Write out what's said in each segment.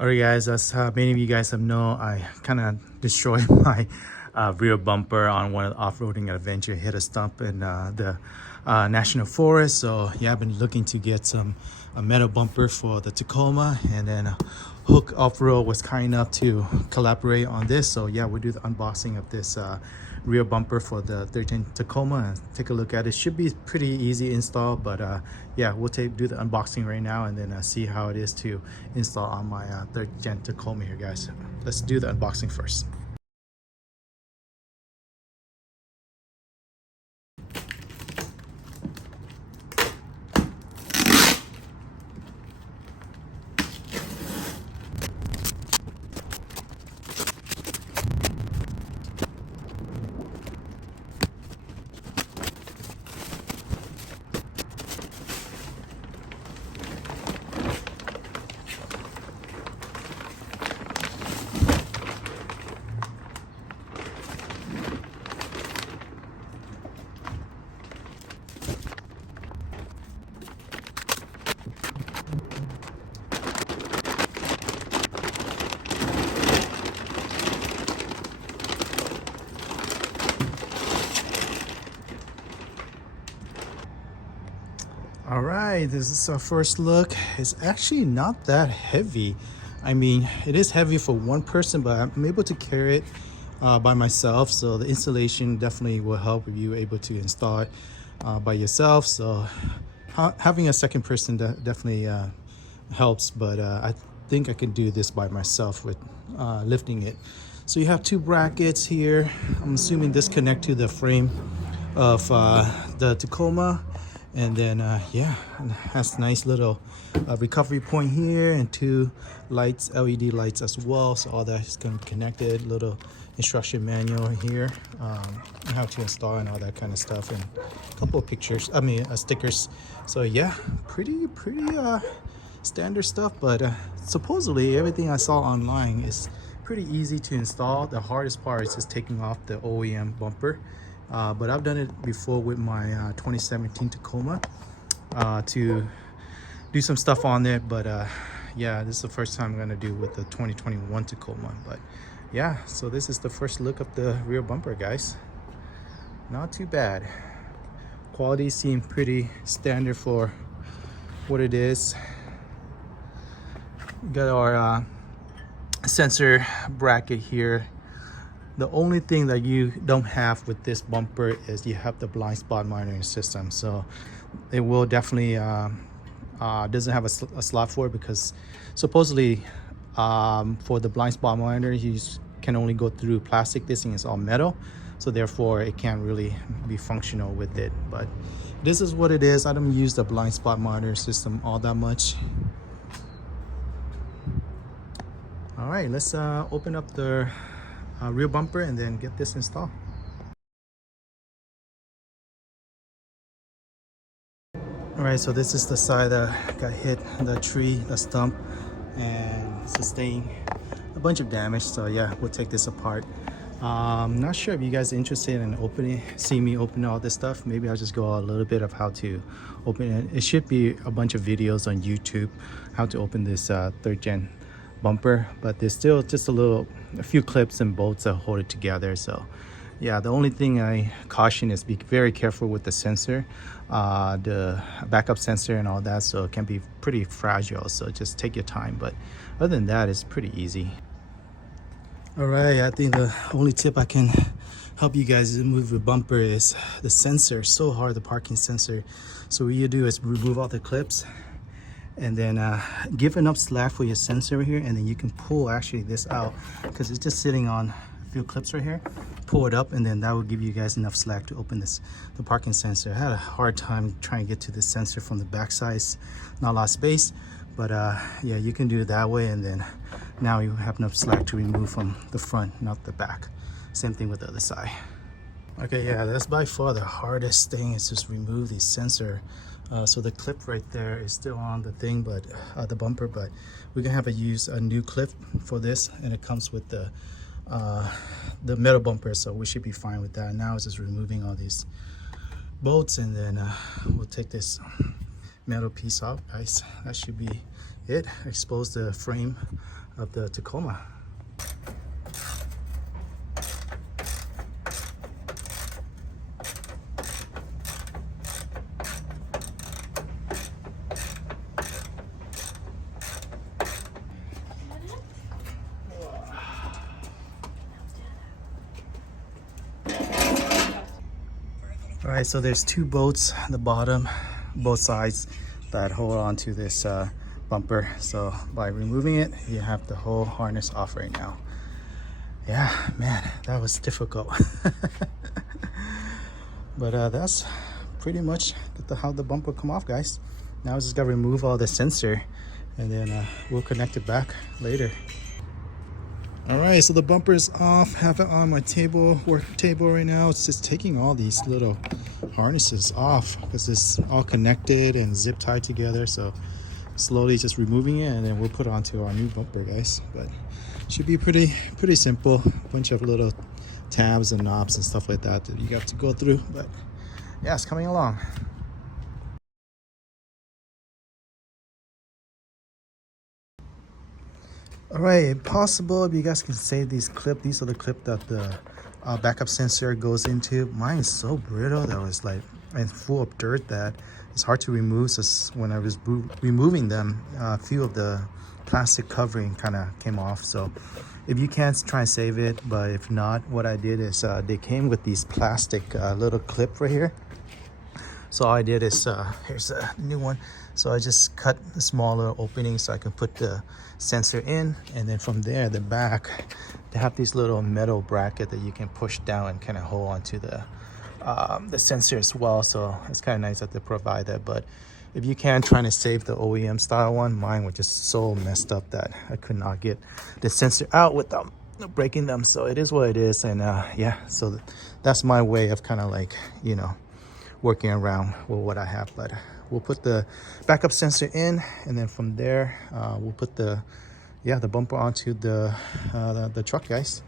Alright guys, as many of you guys have known, I kind of destroyed my rear bumper on one of the off-roading adventure, hit a stump in the National Forest. So yeah, I've been looking to get a metal bumper for the Tacoma, and then Hooke Off-Road was kind enough to collaborate on this. So yeah, we'll do the unboxing of this rear bumper for the 13 Tacoma and take a look at it. Should be pretty easy install, but yeah, we'll do the unboxing right now and then see how it is to install on my 3rd gen Tacoma here, guys. Let's do the unboxing first. All right, this is our first look. It's actually not that heavy. I mean, it is heavy for one person, but I'm able to carry it by myself. So the installation definitely will help if you're able to install it by yourself. So having a second person definitely helps, but I think I can do this by myself with lifting it. So you have 2 brackets here. I'm assuming this connect to the frame of the Tacoma. And then yeah, it has nice little recovery point here and 2 lights, LED lights as well. So all that is going to be connected. Little instruction manual here, how to install and all that kind of stuff, and a couple of pictures, stickers. So yeah, pretty standard stuff, but supposedly everything I saw online is pretty easy to install. The hardest part is just taking off the OEM bumper. But I've done it before with my 2017 Tacoma to do some stuff on it. But yeah, this is the first time I'm gonna do with the 2021 Tacoma. But yeah, so this is the first look of the rear bumper, guys. Not too bad. Quality seemed pretty standard for what it is. We got our sensor bracket here. The only thing that you don't have with this bumper is you have the blind spot monitoring system. So it will definitely doesn't have a slot for it, because supposedly for the blind spot monitor you can only go through plastic. This thing is all metal, so therefore it can't really be functional with it. But this is what it is. I don't use the blind spot monitor system all that much. All right, let's open up the rear bumper and then get this installed. All right, so this is the side that got hit, the tree, the stump, and sustained a bunch of damage. So yeah, we'll take this apart. Not sure if you guys are interested in seeing me open all this stuff. Maybe I'll just go a little bit of how to open it. It should be a bunch of videos on YouTube how to open this 3rd gen bumper, but there's still just a few clips and bolts that hold it together. So yeah, the only thing I caution is be very careful with the sensor, the backup sensor and all that. So it can be pretty fragile, so just take your time. But other than that, it's pretty easy. All right, I think the only tip I can help you guys move the bumper is the sensor. So hard, the parking sensor. So what you do is remove all the clips and then give enough slack for your sensor here, and then you can pull actually this out, because it's just sitting on a few clips right here. Pull it up, and then that will give you guys enough slack to open the parking sensor. I had a hard time trying to get to the sensor from the back side, not a lot of space, but yeah, you can do it that way, and then now you have enough slack to remove from the front, not the back. Same thing with the other side. Okay, yeah, that's by far the hardest thing, is just remove the sensor. So the clip right there is still on the thing, but the bumper, but we're gonna have to use a new clip for this, and it comes with the metal bumper, so we should be fine with that. Now it's just removing all these bolts, and then we'll take this metal piece off, guys. That should be it. Expose the frame of the Tacoma. All right, so there's two bolts at the bottom, both sides, that hold on to this bumper. So by removing it, you have the whole harness off right now. Yeah, man, that was difficult. But that's pretty much how the bumper come off, guys. Now I just gotta remove all the sensor, and then we'll connect it back later. All right, so the bumper is off. Have it on my table, work table right now. It's just taking all these little harnesses off because it's all connected and zip tied together. So slowly just removing it, and then we'll put it onto our new bumper, guys. But should be pretty simple. A bunch of little tabs and knobs and stuff like that you have to go through. But yeah, it's coming along. All right, possible if you guys can save these clips. These are the clip that the backup sensor goes into. Mine is so brittle that was like, and full of dirt that it's hard to remove. So when I was removing them, a few of the plastic covering kind of came off. So if you can, try and save it. But if not, what I did is they came with these plastic little clip right here. So all I did is, here's a new one. So I just cut a small little opening so I can put the sensor in. And then from there, the back, they have these little metal bracket that you can push down and kind of hold onto the sensor as well. So it's kind of nice that they provide that. But if you can, trying to save the OEM style one, mine was just so messed up that I could not get the sensor out without breaking them. So it is what it is. And yeah, so that's my way of kind of like, you know, working around with what I have. But we'll put the backup sensor in, and then from there we'll put the bumper onto the truck, guys.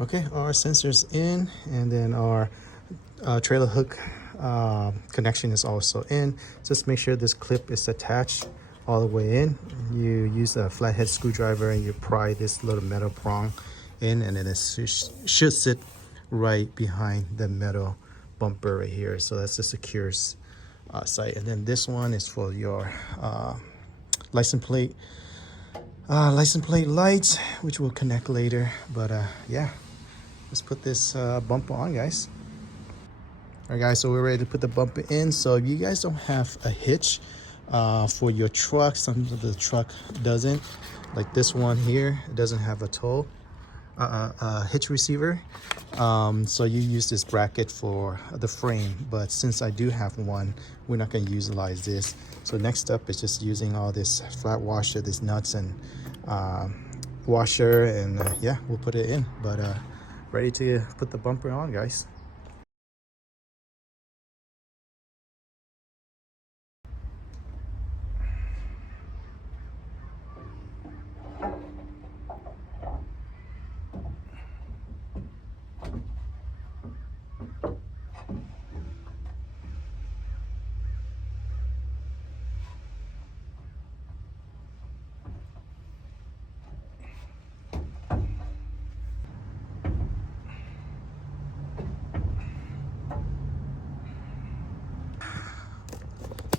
Okay, our sensors in, and then our trailer hook connection is also in. Just make sure this clip is attached all the way in. You use a flathead screwdriver and you pry this little metal prong in, and then it should sit right behind the metal bumper right here. So that's the secure site. And then this one is for your license plate lights, which will connect later. But yeah, let's put this bumper on, guys. All right, guys, so we're ready to put the bumper in. So if you guys don't have a hitch for your truck, some of the truck doesn't, like this one here, it doesn't have a toe hitch receiver. So you use this bracket for the frame, but since I do have one, we're not going to utilize this. So next up is just using all this flat washer, these nuts and washer, and yeah, we'll put it in. But ready to put the bumper on, guys.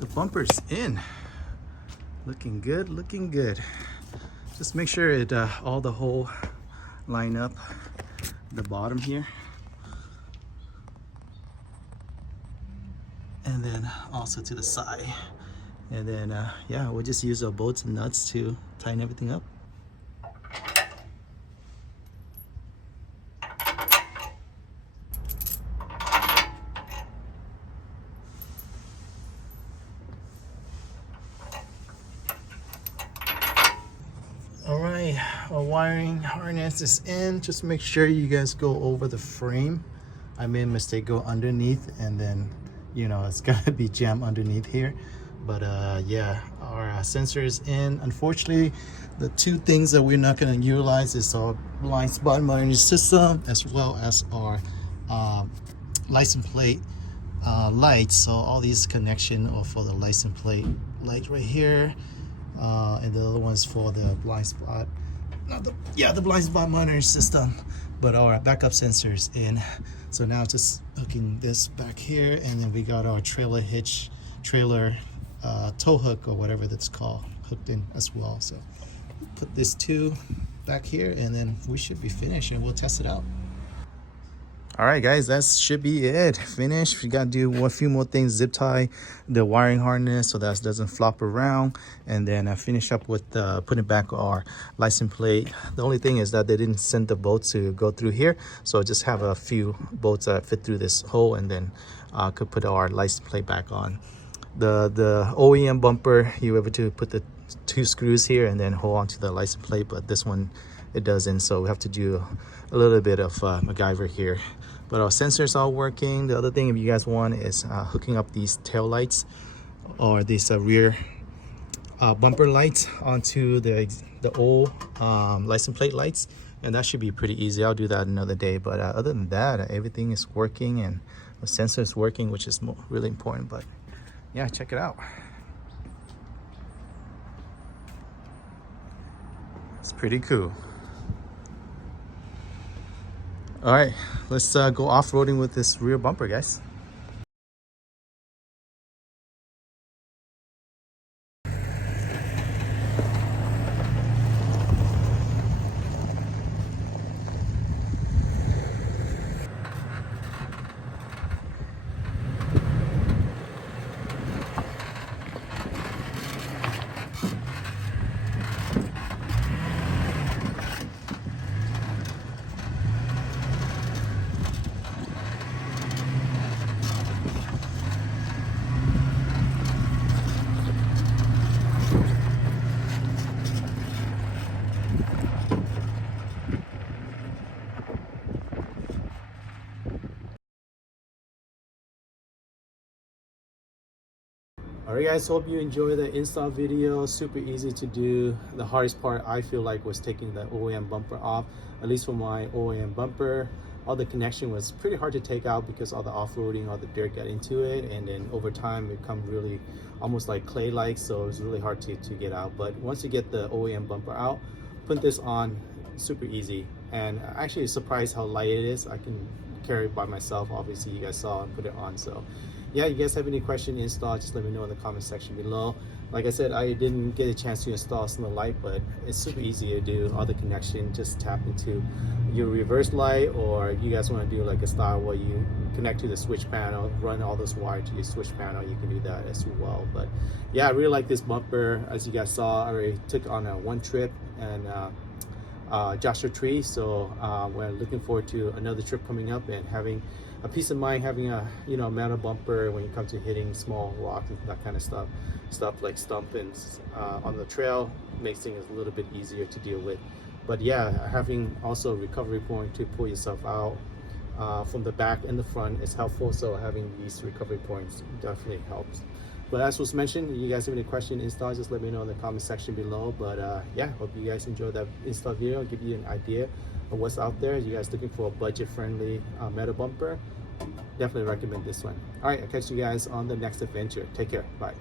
The bumper's in, looking good, looking good. Just make sure it all the hole line up the bottom here, and then also to the side. And then yeah, we'll just use our bolts and nuts to tighten everything up. Our wiring harness is in. Just make sure you guys go over the frame. I made a mistake, go underneath, and then, you know, it's gonna be jammed underneath here. But yeah, our sensor is in. Unfortunately, the two things that we're not gonna utilize is our blind spot monitoring system, as well as our license plate lights. So all these connection are for the license plate light right here, and the other one's for the blind spot, not the, yeah, the blind spot monitoring system, but our backup sensors in. So now just hooking this back here, and then we got our trailer hitch, trailer tow hook or whatever that's called, hooked in as well. So put this two back here, and then we should be finished, and we'll test it out. All right, guys, that should be it. Finished. We got to do a few more things. Zip tie the wiring harness so that doesn't flop around, and then finish up with putting back our license plate. The only thing is that they didn't send the bolts to go through here, so just have a few bolts that fit through this hole, and then could put our license plate back on. The OEM bumper, you're able to put the two screws here and then hold on to the license plate, but this one it doesn't, so we have to do a little bit of MacGyver here. But our sensors are working. The other thing, if you guys want, is hooking up these tail lights or these rear bumper lights onto the old license plate lights, and that should be pretty easy. I'll do that another day, but other than that, everything is working and the sensor is working, which is really important. But yeah, check it out. It's pretty cool. All right, let's go off-roading with this rear bumper, guys. Alright guys, hope you enjoy the install video. Super easy to do. The hardest part I feel like was taking the OEM bumper off, at least for my OEM bumper. All the connection was pretty hard to take out because all the off-roading, all the dirt got into it, and then over time it become really almost like clay-like, so it was really hard to get out. But once you get the OEM bumper out, put this on, super easy. And actually surprised how light it is. I can carry it by myself. Obviously you guys saw and put it on. So yeah, you guys have any question install, just let me know in the comment section below. Like I said, I didn't get a chance to install CoLight, but it's super easy to do. All the connection, just tap into your reverse light, or you guys want to do like a style where you connect to the switch panel, run all those wires to your switch panel, you can do that as well. But yeah, I really like this bumper. As you guys saw, I already took on one trip and Joshua Tree, so we're looking forward to another trip coming up and having a peace of mind, having a metal bumper when you come to hitting small rocks and that kind of stuff like stump and on the trail makes things a little bit easier to deal with. But yeah, having also a recovery point to pull yourself out from the back and the front is helpful, so having these recovery points definitely helps. But as was mentioned, you guys have any question install, just let me know in the comment section below. But yeah, hope you guys enjoyed that install video, give you an idea of what's out there. You guys looking for a budget friendly metal bumper, definitely recommend this one. All right, I'll catch you guys on the next adventure. Take care, bye.